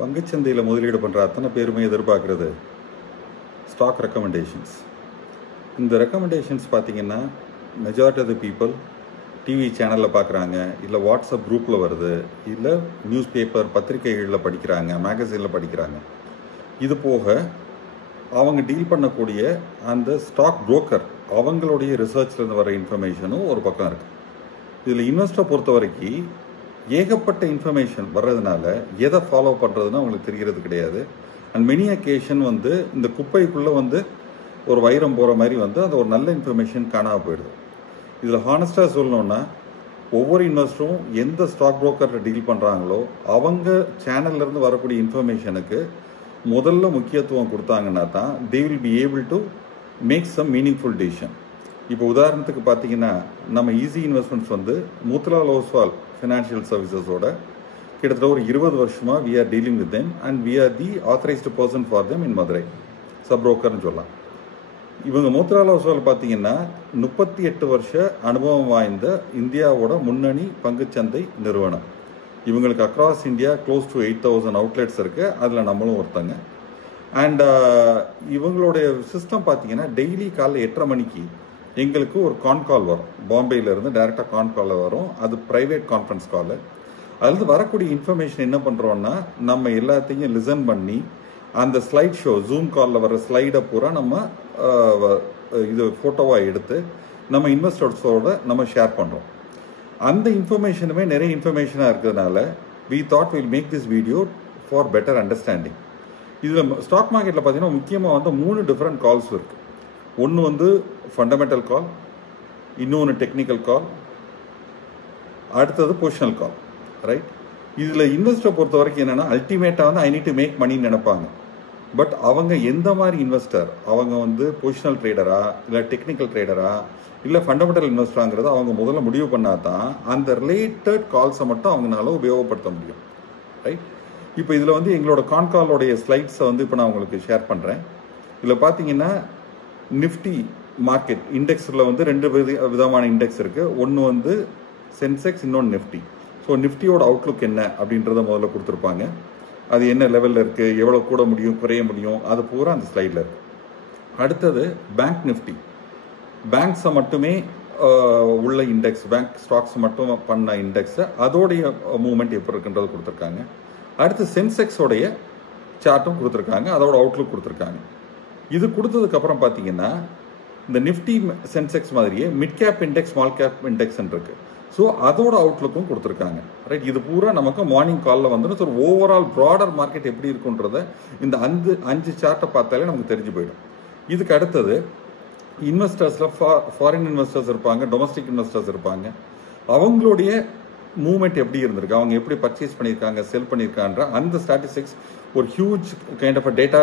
பங்குச்சந்தையில் முதலீடு பண்ணுற அத்தனை பேருமே எதிர்பார்க்குறது ஸ்டாக் ரெக்கமெண்டேஷன்ஸ். இந்த ரெக்கமெண்டேஷன்ஸ் பார்த்திங்கன்னா majority of the people TV சேனலில் பார்க்குறாங்க, இல்லை வாட்ஸ்அப் குரூப்பில் வருது, இல்லை நியூஸ் பேப்பர் பத்திரிகைகளில் படிக்கிறாங்க, மேகசினில் படிக்கிறாங்க. இது போக அவங்க டீல் பண்ணக்கூடிய அந்த ஸ்டாக் புரோக்கர் அவங்களுடைய ரிசர்ச்லேருந்து வர இன்ஃபர்மேஷனும் ஒரு பக்கம் இருக்குது. இதில் இன்வெஸ்டரை பொறுத்த வரைக்கும் ஏகப்பட்ட இன்ஃபர்மேஷன் வர்றதுனால எதை ஃபாலோ பண்ணுறதுன்னு அவங்களுக்கு தெரிகிறது கிடையாது. அண்ட் மெனி அக்கேஷன் இந்த குப்பைக்குள்ளே ஒரு வைரம் போகிற மாதிரி அந்த ஒரு நல்ல இன்ஃபர்மேஷன் காணாமல் போயிடுது. இதில் ஹானஸ்டாக சொல்லணுன்னா ஒவ்வொரு இன்வெஸ்டரும் எந்த ஸ்டாக் புரோக்கர்கிட்ட டீல் பண்ணுறாங்களோ அவங்க சேனல்லேருந்து வரக்கூடிய இன்ஃபர்மேஷனுக்கு முதல்ல முக்கியத்துவம் கொடுத்தாங்கன்னா தான் they will be able to make some meaningful decision. இப்போ உதாரணத்துக்கு பார்த்தீங்கன்னா நம்ம easy investments Motilal Oswal financial சர்வீசஸோட கிட்டத்தட்ட ஒரு 20 வருஷமாக we are dealing with them and we are the authorised person for them in Madurai, sub புரோக்கர்னு சொல்லலாம். இவங்க மூத்திலால் ஓஸ்வால் பார்த்தீங்கன்னா 38 வருஷ அனுபவம் வாய்ந்த இந்தியாவோட முன்னணி பங்குச்சந்தை நிறுவனம். இவங்களுக்கு across India close to 8,000 outlets இருக்குது, அதில் நம்மளும் ஒருத்தங்க. அண்ட் இவங்களுடைய சிஸ்டம் பார்த்தீங்கன்னா டெய்லி காலைல 8:30 மணிக்கு எங்களுக்கு ஒரு கால் வரும். பாம்பேயிலேருந்து டைரெக்டாக கால் வரும். அது ப்ரைவேட் கான்ஃபரன்ஸ் கால். அதுலேருந்து வரக்கூடிய இன்ஃபர்மேஷன் என்ன பண்ணுறோன்னா நம்ம எல்லாத்தையும் லிசன் பண்ணி அந்த ஸ்லைட் ஷோ ஜூம் காலில் வர ஸ்லைடை பூரா நம்ம இது ஃபோட்டோவாக எடுத்து நம்ம இன்வெஸ்டர்ஸோட நம்ம ஷேர் பண்ணுறோம். அந்த இன்ஃபர்மேஷனுமே நிறைய இன்ஃபர்மேஷனாக இருக்கிறதுனால we thought will make this video for better understanding. இதில் ஸ்டாக் மார்க்கெட்டில் பார்த்தீங்கன்னா முக்கியமாக 3 டிஃப்ரெண்ட் கால்ஸ் இருக்குது. ஒன்று ஃபண்டமெண்டல் கால், இன்னொன்று டெக்னிக்கல் கால், அடுத்தது பொசிஷனல் கால், ரைட்? இதில் இன்வெஸ்டரை பொறுத்த வரைக்கும் என்னென்னா அல்டிமேட்டாக ஐ நீட் டு மேக் மணின்னு நினைப்பாங்க. பட் அவங்க எந்த மாதிரி இன்வெஸ்டர், அவங்க பொசிஷனல் ட்ரேடரா இல்லை டெக்னிக்கல் ட்ரேடரா இல்லை ஃபண்டமெண்டல் இன்வெஸ்டராங்கிறத அவங்க முதல்ல முடிவு பண்ணால் தான் அந்த ரிலேட்டட் கால்ஸை மட்டும் அவங்களால உபயோகப்படுத்த முடியும், ரைட்? இப்போ இதில் எங்களோட கால்வோடைய ஸ்லைட்ஸை இப்போ நான் உங்களுக்கு ஷேர் பண்ணுறேன். இதில் பார்த்தீங்கன்னா நிஃப்டி மார்க்கெட் இண்டெக்ஸில் 2 விதமான இண்டெக்ஸ் இருக்குது. ஒன்று சென்செக்ஸ், இன்னொன்று நிஃப்டி. ஸோ நிஃப்டியோட அவுட்லுக் என்ன அப்படின்றத முதல்ல கொடுத்துருப்பாங்க. அது என்ன லெவலில் இருக்குது, எவ்வளோ கூட முடியும், குறைய முடியும், அது பூரா அந்த ஸ்லைடில் இருக்குது. அடுத்தது பேங்க் நிஃப்டி, பேங்க்ஸை மட்டுமே உள்ள இண்டெக்ஸ், பேங்க் ஸ்டாக்ஸ் மட்டும் பண்ண இண்டெக்ஸை அதோடைய மூவ்மெண்ட் எப்படி இருக்குன்றது கொடுத்துருக்காங்க. அடுத்து சென்செக்ஸோடைய சார்ட்டும் கொடுத்துருக்காங்க, அதோட அவுட்லுக் கொடுத்துருக்காங்க. இது கொடுத்ததுக்கப்புறம் பார்த்தீங்கன்னா இந்த நிஃப்டி சென்செக்ஸ் மாதிரியே mid cap index, small cap index இருக்கு. ஸோ அதோட அவுட்லுக்கும் கொடுத்துருக்காங்க, ரைட்? இது பூரா நமக்கு மார்னிங் காலில் ஒரு ஓவரால் ப்ராடர் மார்க்கெட் எப்படி இருக்குன்றத இந்த 5 சார்ட்டை பார்த்தாலே நமக்கு தெரிஞ்சு போயிடும். இதுக்கு அடுத்தது இன்வெஸ்டர்ஸில் ஃபாரின் இன்வெஸ்டர்ஸ் இருப்பாங்க, டொமஸ்டிக் இன்வெஸ்டர்ஸ் இருப்பாங்க. அவங்களுடைய மூவ்மெண்ட் எப்படி இருந்திருக்கு, அவங்க எப்படி பர்ச்சேஸ் பண்ணியிருக்காங்க, செல் பண்ணியிருக்கான்ற அந்த ஸ்டாட்டிஸ்டிக்ஸ் ஒரு ஹியூஜ் கைண்ட் ஆஃப் டேட்டா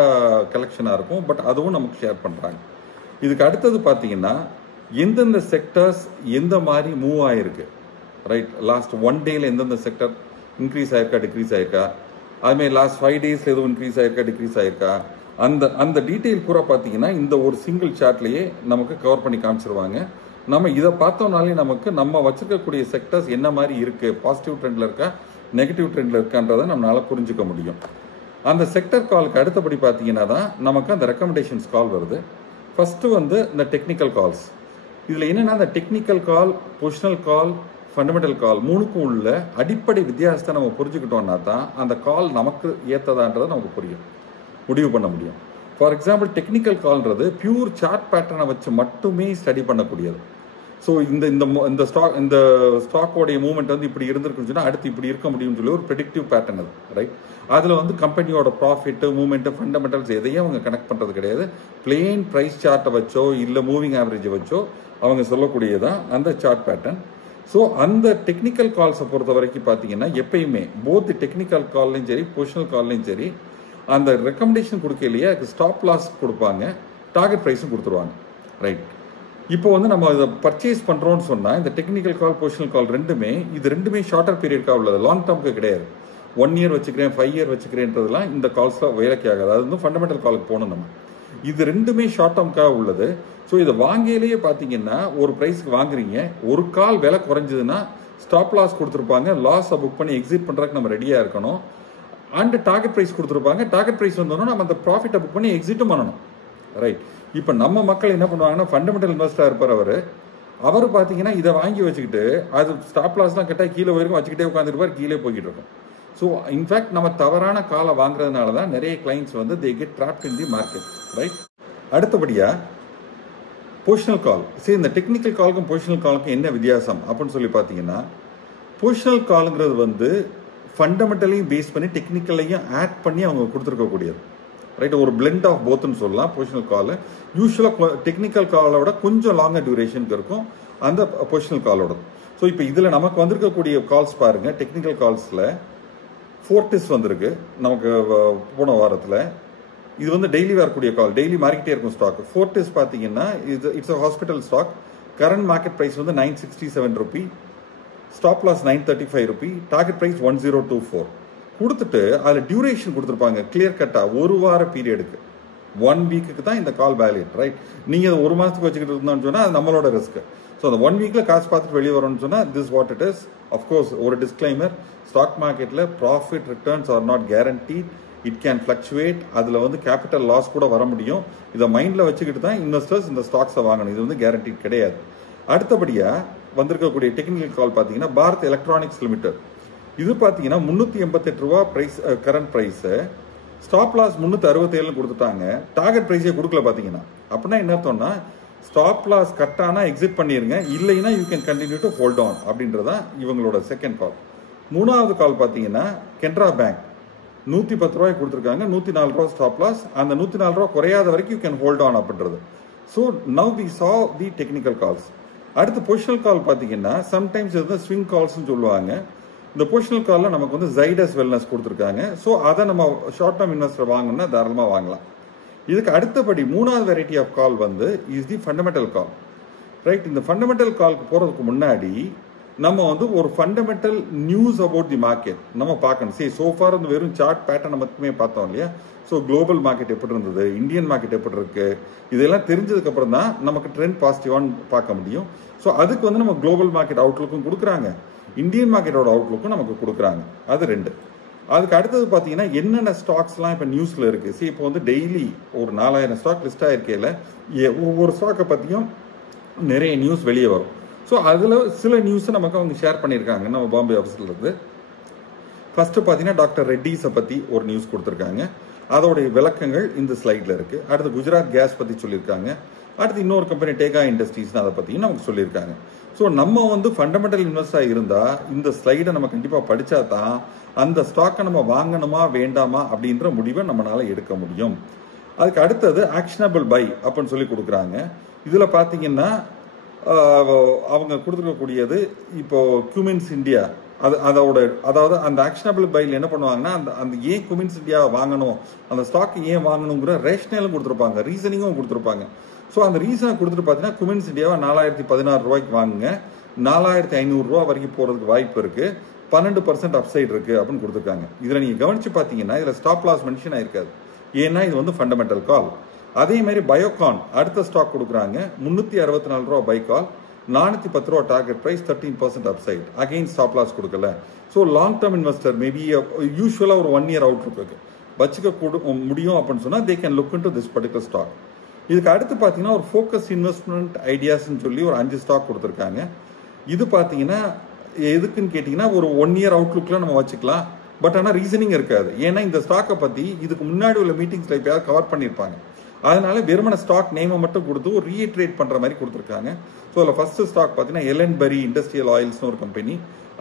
கலெக்ஷனாக இருக்கும். பட் அதுவும் நமக்கு ஷேர் பண்ணுறாங்க. இதுக்கு அடுத்தது பார்த்தீங்கன்னா எந்தெந்த செக்டர்ஸ் எந்த மாதிரி மூவ் ஆகிருக்கு, ரைட்? லாஸ்ட் 1 டேயில் எந்தெந்த செக்டர் இன்க்ரீஸ் ஆயிருக்கா, டிக்ரீஸ் ஆயிருக்கா, அதுமாதிரி லாஸ்ட் 5 டேஸில் எதுவும் இன்க்ரீஸ் ஆயிருக்கா, டிக்ரீஸ் ஆயிருக்கா, அந்த டீட்டெயில் பூரா பார்த்தீங்கன்னா இந்த ஒரு சிங்கிள் சார்ட்லேயே நமக்கு கவர் பண்ணி காமிச்சிருவாங்க. நம்ம இதை பார்த்தோம்னாலே நமக்கு நம்ம வச்சிருக்கக்கூடிய செக்டர்ஸ் என்ன மாதிரி இருக்குது, பாசிட்டிவ் ட்ரெண்டில் இருக்கா, நெகட்டிவ் ட்ரெண்டில் இருக்கான்றதை நம்மளால் புரிஞ்சுக்க முடியும். அந்த செக்டர் காலுக்கு அடுத்தபடி பார்த்தீங்கன்னா தான் நமக்கு அந்த ரெக்கமெண்டேஷன்ஸ் கால் வருது. ஃபஸ்ட்டு இந்த டெக்னிக்கல் கால்ஸ். இதில் என்னென்னா அந்த டெக்னிக்கல் கால், பொசிஷனல் கால், ஃபண்டமெண்டல் கால் 3க்கும் உள்ள அடிப்படை வித்தியாசத்தை நம்ம புரிஞ்சுக்கிட்டோம்னா தான் அந்த கால் நமக்கு ஏற்றதான்றதை நமக்கு புரியும், முடிவு பண்ண முடியும். ஃபார் எக்ஸாம்பிள் டெக்னிக்கல் கால்ன்றது பியூர் சார்ட் பேட்டர்னை வச்சு மட்டுமே ஸ்டடி பண்ணக்கூடியது. ஸோ இந்த ஸ்டாக்கோடைய மூவ்மெண்ட் இப்படி இருந்திருக்குன்னு சொன்னால் அடுத்து இப்படி இருக்க முடியும்னு சொல்லி ஒரு ப்ரெடிக்டிவ் பேட்டர்ன் அது, ரைட்? அதில் கம்பெனியோட ப்ராஃபிட்டு, மூவ்மெண்ட்டு, ஃபண்டமெண்டல்ஸ் எதையும் அவங்க கனெக்ட் பண்ணுறது கிடையாது. பிளெயின் ப்ரைஸ் சார்ட்டை வச்சோ இல்லை மூவிங் ஆவரேஜை வச்சோ அவங்க சொல்லக்கூடியதான் அந்த சார்ட் பேட்டர்ன். ஸோ அந்த டெக்னிக்கல் கால்ஸை பொறுத்த வரைக்கும் பார்த்தீங்கன்னா எப்பயுமே போத் டெக்னிக்கல் கால்லையும் சரி, பொசிஷனல் கால்லையும் சரி, அந்த ரெக்கமெண்டேஷன் கொடுக்கலையே அதுக்கு ஸ்டாப் லாஸ் கொடுப்பாங்க, டார்கெட் ப்ரைஸும் கொடுத்துருவாங்க, ரைட்? இப்போ நம்ம இதை பர்ச்சேஸ் பண்ணுறோன்னு சொன்னால் இந்த டெக்னிக்கல் கால், பொசிஷனல் கால் ரெண்டுமே ஷார்ட்டர் பீரியட்காக உள்ளது, லாங் டேர்முக்கு கிடையாது. 1 இயர் வச்சுக்கிறேன், 5 இயர் வச்சுக்கிறேன்றதுலாம் இந்த கால்ஸில் வேலைக்கு ஆகாது. அது ஃபண்டமெண்டல் காலுக்கு போகணும் நம்ம. இது ரெண்டுமே ஷார்ட் டேர்முக்காக உள்ளது. ஸோ இதை வாங்கியிலேயே பார்த்தீங்கன்னா ஒரு ப்ரைஸ்க்கு வாங்குறீங்க, ஒரு கால் விலை குறைஞ்சதுன்னா ஸ்டாப் லாஸ் கொடுத்துருப்பாங்க, லாஸை புக் பண்ணி எக்ஸிட் பண்ணுறதுக்கு நம்ம ரெடியாக இருக்கணும். அண்ட் டார்கெட் ப்ரைஸ் கொடுத்துருப்பாங்க. டார்கெட் ப்ரைஸ் வந்தோன்னா நம்ம அந்த ப்ராஃபிட்டை புக் பண்ணி எக்ஸிட்டும் பண்ணணும். ரைட். இப்போ நம்ம மக்கள் என்ன பண்ணுவாங்கன்னா, ஃபண்டமெண்டல் இன்வெஸ்டராக இருப்பார் அவர் பார்த்தீங்கன்னா இதை வாங்கி வச்சுக்கிட்டு அது ஸ்டாப் லாஸ்லாம் கட்டாக கீழே வரைக்கும் வச்சுக்கிட்டே உட்காந்துருப்பார், கீழே போய்கிட்டு இருக்கும். ஸோ இன்ஃபேக்ட் நம்ம தவறான காலை வாங்குறதுனால தான் நிறைய கிளைண்ட்ஸ் வந்து they get dropped in the market. Right. அடுத்தபடியாக பொசிஷனல் கால். சரி, இந்த டெக்னிக்கல் காலுக்கும் பொசிஷனல் காலுக்கும் என்ன வித்தியாசம் அப்படின்னு சொல்லி பார்த்தீங்கன்னா, பொசிஷனல் காலுங்கிறது வந்து ஃபண்டமெண்டலையும் பேஸ் பண்ணி டெக்னிக்கலையும் ஆட் பண்ணி அவங்க கொடுத்துருக்கக்கூடியது. ரைட். ஒரு பிளெண்ட் ஆஃப் போத்துன்னு சொல்லலாம் பொசிஷனல் கால். யூஸ்வலாக டெக்னிக்கல் காலோட கொஞ்சம் லாங்கர் டியூரேஷனுக்கு இருக்கும் அந்த பொசிஷனல் காலோட. ஸோ இப்போ இதில் நமக்கு வந்திருக்கக்கூடிய கால்ஸ் பாருங்க. டெக்னிக்கல் கால்ஸில் ஃபோர்டிஸ் வந்திருக்கு நமக்கு போன வாரத்தில். இது வந்து டெய்லி வரக்கூடிய கால், டெய்லி மாறிக்கிட்டே இருக்கும் ஸ்டாக். ஃபோர்டிஸ் பார்த்தீங்கன்னா it's a hospital stock. Current market price வந்து 967 rupee, stop loss 935 rupee, target price 1024 கொடுத்துட்டு அதில் டியூரேஷன் கொடுத்துருப்பாங்க கிளியர் கட்டாக ஒரு வார பீரியடுக்கு, 1 வீக்குக்கு தான் இந்த கால் வேலிட். ரைட். நீங்கள் அதை ஒரு மாதத்துக்கு வச்சுக்கிட்டு இருந்தோம்னு சொன்னால் அது நம்மளோட ரிஸ்க். ஸோ அந்த 1 வீக்கில் காசு பார்த்துட்டு வெளியே வரணும்னு சொன்னால் this what it is. Of course ஒரு டிஸ்க்ளைமர், ஸ்டாக் மார்க்கெட்டில் profit returns are not guaranteed, it can fluctuate. அதில் வந்து கேபிட்டல் லாஸ் கூட வர முடியும். இதை மைண்டில் வச்சுக்கிட்டு தான் இன்வெஸ்டர்ஸ் இந்த ஸ்டாக்ஸை வாங்கணும். இது வந்து கேரண்டீட் கிடையாது. அடுத்தபடியாக வந்திருக்கக்கூடிய டெக்னிக்கல் கால் பார்த்தீங்கன்னா பாரத் எலக்ட்ரானிக்ஸ் லிமிடெட். இது பார்த்தீங்கன்னா 388 ரூபா price, current price. Stop loss 367 கொடுத்துட்டாங்க, டார்கெட் ப்ரைஸே கொடுக்கல. பார்த்தீங்கன்னா அப்படின்னா என்ன அர்த்தம்னா, ஸ்டாப் லாஸ் கட்டானா எக்ஸிட் பண்ணிருங்க, இல்லைன்னா you can continue to hold on அப்படின்றதான் இவங்களோட செகண்ட் கால். மூணாவது கால் பார்த்தீங்கன்னா கென்ரா பேங்க் 110 ரூபாய் கொடுத்துருக்காங்க, 104 ரூபா ஸ்டாப் லாஸ். அந்த 104 ரூபா குறையாத வரைக்கும் யூ கேன் ஹோல்ட் ஆன் அப்படின்றது. So now we saw the technical calls. அடுத்து பொசிஷனல் கால் பார்த்தீங்கன்னா சம்டைம்ஸ் வந்து ஸ்விங் கால்ஸ்ன்னு சொல்லுவாங்க. இந்த பொசிஷனல் காலில் நமக்கு வந்து ஜைடஸ் வெல்னஸ் கொடுத்துருக்காங்க. ஸோ அதை நம்ம ஷார்ட் டேர்ம் இன்வெஸ்டர் வாங்கணும்னா தாராளமாக வாங்கலாம். இதுக்கு அடுத்தபடி மூணாவது வெரைட்டி ஆஃப் கால் வந்து is the fundamental call. Right. இந்த ஃபண்டமெண்டல் காலுக்கு போகிறதுக்கு முன்னாடி நம்ம வந்து ஒரு fundamental news about the market நம்ம பார்க்கணும். சரி, சோஃபார் வந்து வெறும் சார்ட் பேட்டர்னை மட்டுமே பார்த்தோம் இல்லையா. ஸோ குளோபல் மார்க்கெட் எப்படி இருந்தது, இந்தியன் மார்க்கெட் எப்படி இருக்கு, இதெல்லாம் தெரிஞ்சதுக்கப்புறம் தான் நமக்கு ட்ரெண்ட் பாசிட்டிவான்னு பார்க்க முடியும். ஸோ அதுக்கு வந்து நம்ம குளோபல் மார்க்கெட் அவுட்லுக்கும் கொடுக்குறாங்க, இந்தியன் மார்க்கெட்டோட அவுட்லுக்கும் நமக்கு கொடுக்குறாங்க. அது ரெண்டு. அதுக்கு அடுத்தது பார்த்தீங்கன்னா என்னென்ன ஸ்டாக்ஸ்லாம் இப்போ நியூஸில் இருக்குது. சரி, இப்போ வந்து டெய்லி ஒரு 4000 ஸ்டாக் லிஸ்ட் ஆகிருக்கையில் ஒவ்வொரு ஸ்டாக்கை பற்றியும் நிறைய நியூஸ் வெளியே வரும். ஸோ அதில் சில நியூஸை நமக்கு அவங்க ஷேர் பண்ணியிருக்காங்க நம்ம பாம்பே ஆஃபீஸ்லேருந்து. ஃபஸ்ட்டு பார்த்தீங்கன்னா டாக்டர் ரெட்டிஸை பற்றி ஒரு நியூஸ் கொடுத்துருக்காங்க, அதோடைய விளக்கங்கள் இந்த ஸ்லைடில் இருக்குது. அடுத்து குஜராத் கேஸ் பற்றி சொல்லியிருக்காங்க. அடுத்து இன்னொரு கம்பெனி டேகா இண்டஸ்ட்ரீஸ்னு அதை பற்றியும் நமக்கு சொல்லியிருக்காங்க. ஸோ நம்ம வந்து ஃபண்டமெண்டல் இன்வெஸ்டாக இருந்தால் இந்த ஸ்லைடை நம்ம கண்டிப்பாக படித்தா தான் அந்த ஸ்டாக்கை நம்ம வாங்கணுமா வேண்டாமா அப்படின்ற முடிவை நம்மளால் எடுக்க முடியும். அதுக்கு அடுத்தது ஆக்ஷனபிள் பை அப்படின்னு சொல்லி கொடுக்குறாங்க. இதில் பார்த்தீங்கன்னா அவங்க கொடுத்துருக்கக்கூடியது இப்போ குமின்ஸ் இந்தியா, அதாவது அந்த ஆக்ஷனபிள் பையில் என்ன பண்ணுவாங்கன்னா அந்த ஏன் குமின்ஸ் இந்தியா வாங்கணும், அந்த ஸ்டாக் ஏன் வாங்கணுங்கிற ரேஷனலும் கொடுத்துருப்பாங்க, ரீசனிங்கும் கொடுத்துருப்பாங்க. ஸோ அந்த ரீசனை கொடுத்துட்டு பார்த்தீங்கன்னா குமின்ஸ் இந்தியாவை 4016 ரூபாய்க்கு வாங்குங்க, 4500 ரூபா வரைக்கும் போகிறதுக்கு வாய்ப்பு இருக்குது, 12% அப்சைட் இருக்குது அப்படின்னு கொடுத்துருக்காங்க. இதில் நீங்கள் கவனித்து பார்த்தீங்கன்னா இதில் ஸ்டாப் லாஸ் மென்ஷன் ஆயிருக்காது, ஏன்னா இது வந்து ஃபண்டமெண்டல் கால். அதே மாதிரி பயோகான் அடுத்த ஸ்டாக் கொடுக்குறாங்க, 364 ரூபா பை கால், 410 ரூபா target price, 13% upside, again stop loss கொடுக்கல. So long term investor maybe யூஸ்வலாக ஒரு 1 இயர் அவுட்லுக் இருக்கு வச்சுக்க முடியும் அப்படின்னு சொன்னால் they can look into this particular stock. இதுக்கு அடுத்து பார்த்தீங்கன்னா ஒரு ஃபோக்கஸ் இன்வெஸ்ட்மெண்ட் ஐடியாஸ்ன்னு சொல்லி ஒரு 5 ஸ்டாக் கொடுத்துருக்காங்க. இது பார்த்தீங்கன்னா எதுக்குன்னு கேட்டிங்கன்னா ஒரு 1 இயர் அவுட்லுக்கில் நம்ம வச்சுக்கலாம், பட் ஆனால் ரீசனிங் இருக்காது. ஏன்னா இந்த ஸ்டாக்கை பற்றி இதுக்கு முன்னாடி உள்ள மீட்டிங்ஸில் எப்பயாவது கவர் பண்ணியிருப்பாங்க, அதனால வெறுமன ஸ்டாக் நேமை மட்டும் கொடுத்து ஒரு ரீட்ரேட் பண்ணுற மாதிரி கொடுத்துருக்காங்க. ஸோ அதில் ஃபர்ஸ்ட் ஸ்டாக் பார்த்தீங்கன்னா எல்என்பரி இண்டஸ்ட்ரியல் ஆயில்ஸ்னு ஒரு கம்பெனி,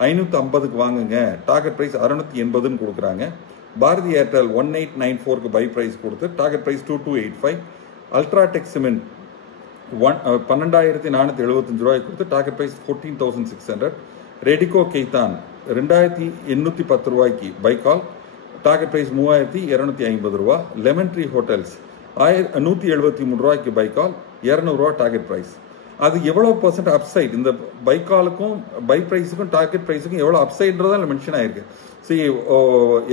550க்கு வாங்குங்க, டார்கெட் ப்ரைஸ் 680ன்னு கொடுக்குறாங்க. பாரதி ஏர்டெல் 1894க்கு பை ப்ரைஸ் கொடுத்து டார்கெட் ப்ரைஸ் 2285. அல்ட்ராடெக் சிமெண்ட் 12475 ரூபாய்க்கு கொடுத்து டார்கெட் ப்ரைஸ் 14600. ரெடிகோ கெய்தான் 2810 ரூபாய்க்கு பை கால், டார்கெட் ப்ரைஸ் 3250 ரூபா. லெமன் ட்ரீ ஹோட்டல்ஸ் 173 ரூபாய்க்கு பை கால், 200 ரூபா டார்கெட் ப்ரைஸ். அது எவ்வளோ % அப்சைட், இந்த பை காலுக்கும் பை ப்ரைஸுக்கும் டார்கெட் ப்ரைஸுக்கும் எவ்வளோ அப்சைட்ன்றதான் மென்ஷன் ஆயிருக்கு. சரி,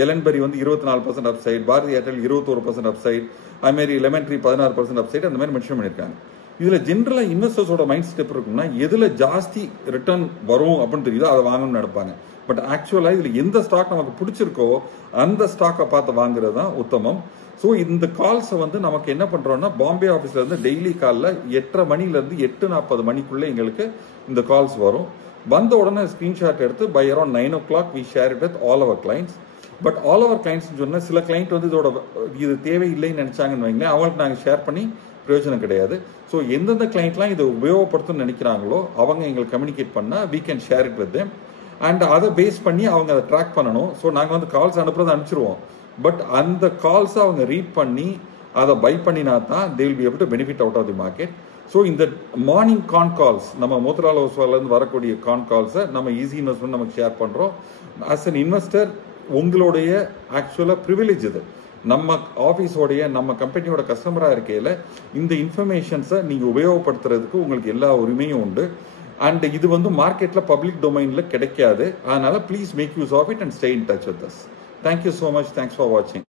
எலன்பரி வந்து 24% அப்சைட், பாரதி ஏர்டெல் 21% அப்சைட், அதுமாரி லெமன் ட்ரீ 16% அப்சைட், அந்த மாதிரி மென்ஷன் பண்ணியிருக்காங்க. இதில் ஜென்ரலாக இன்வெஸ்டர்ஸோட மைண்ட் ஸ்டெப் இருக்குன்னா எதில் ஜாஸ்தி ரிட்டர்ன் வரும் அப்படின்னு தெரியுதோ அதை வாங்கணும்னு நினைப்பாங்க. பட் ஆக்சுவலாக இதில் எந்த ஸ்டாக் நமக்கு பிடிச்சிருக்கோ அந்த ஸ்டாக்கை பார்த்து வாங்குறது தான் உத்தமம். ஸோ இந்த கால்ஸை வந்து நமக்கு என்ன பண்ணுறோம்னா பாம்பே ஆஃபீஸ்லேருந்து டெய்லி காலில் 8:30 மணிலேருந்து 8:40 மணிக்குள்ளே எங்களுக்கு இந்த கால்ஸ் வரும். வந்த உடனே ஸ்க்ரீன்ஷாட் எடுத்து by around 9 o'clock we share it with all our clients. But all our கிளைண்ட்ஸ்னு சொன்னால் சில கிளைண்ட் வந்து இது தேவையில்லைன்னு நினச்சாங்கன்னு வைங்களேன், அவங்களுக்கு நாங்கள் ஷேர் பண்ணி பிரயோஜனம் கிடையாது. ஸோ எந்தெந்த கிளைண்ட்லாம் இதை உபயோகப்படுத்தணும்னு நினைக்கிறாங்களோ அவங்க எங்களுக்கு கம்யூனிகேட் பண்ணால் we can share it with them. And அதை பேஸ் பண்ணி அவங்க அதை ட்ராக் பண்ணணும். ஸோ நாங்கள் வந்து கால்ஸ் அனுப்புறதை அனுப்பிச்சிருவோம். பட் அந்த கால்ஸை அவங்க ரீட் பண்ணி அதை பை பண்ணினா தான் they will be able to benefit out of the market. So இந்த மார்னிங் கான் கால்ஸ் நம்ம மோதிலால் ஓஸ்வாலேருந்து வரக்கூடிய கான் கால்ஸை நம்ம ஈஸி இன்வெஸ்ட்மெண்ட் நமக்கு ஷேர் பண்ணுறோம். ஆஸ் அன் இன்வெஸ்டர் உங்களுடைய ஆக்சுவலாக ப்ரிவிலேஜ் இது. நம்ம ஆஃபீஸோடைய நம்ம கம்பெனியோட கஸ்டமராக இருக்கையில் இந்த இன்ஃபர்மேஷன்ஸை நீங்கள் உபயோகப்படுத்துறதுக்கு உங்களுக்கு எல்லா உரிமையும் உண்டு. அண்ட் இது வந்து மார்க்கெட்டில் பப்ளிக் டொமைனில் கிடைக்காது. அதனால் please make use of it and stay in touch with us. Thank you so much. Thanks for வாட்சிங்.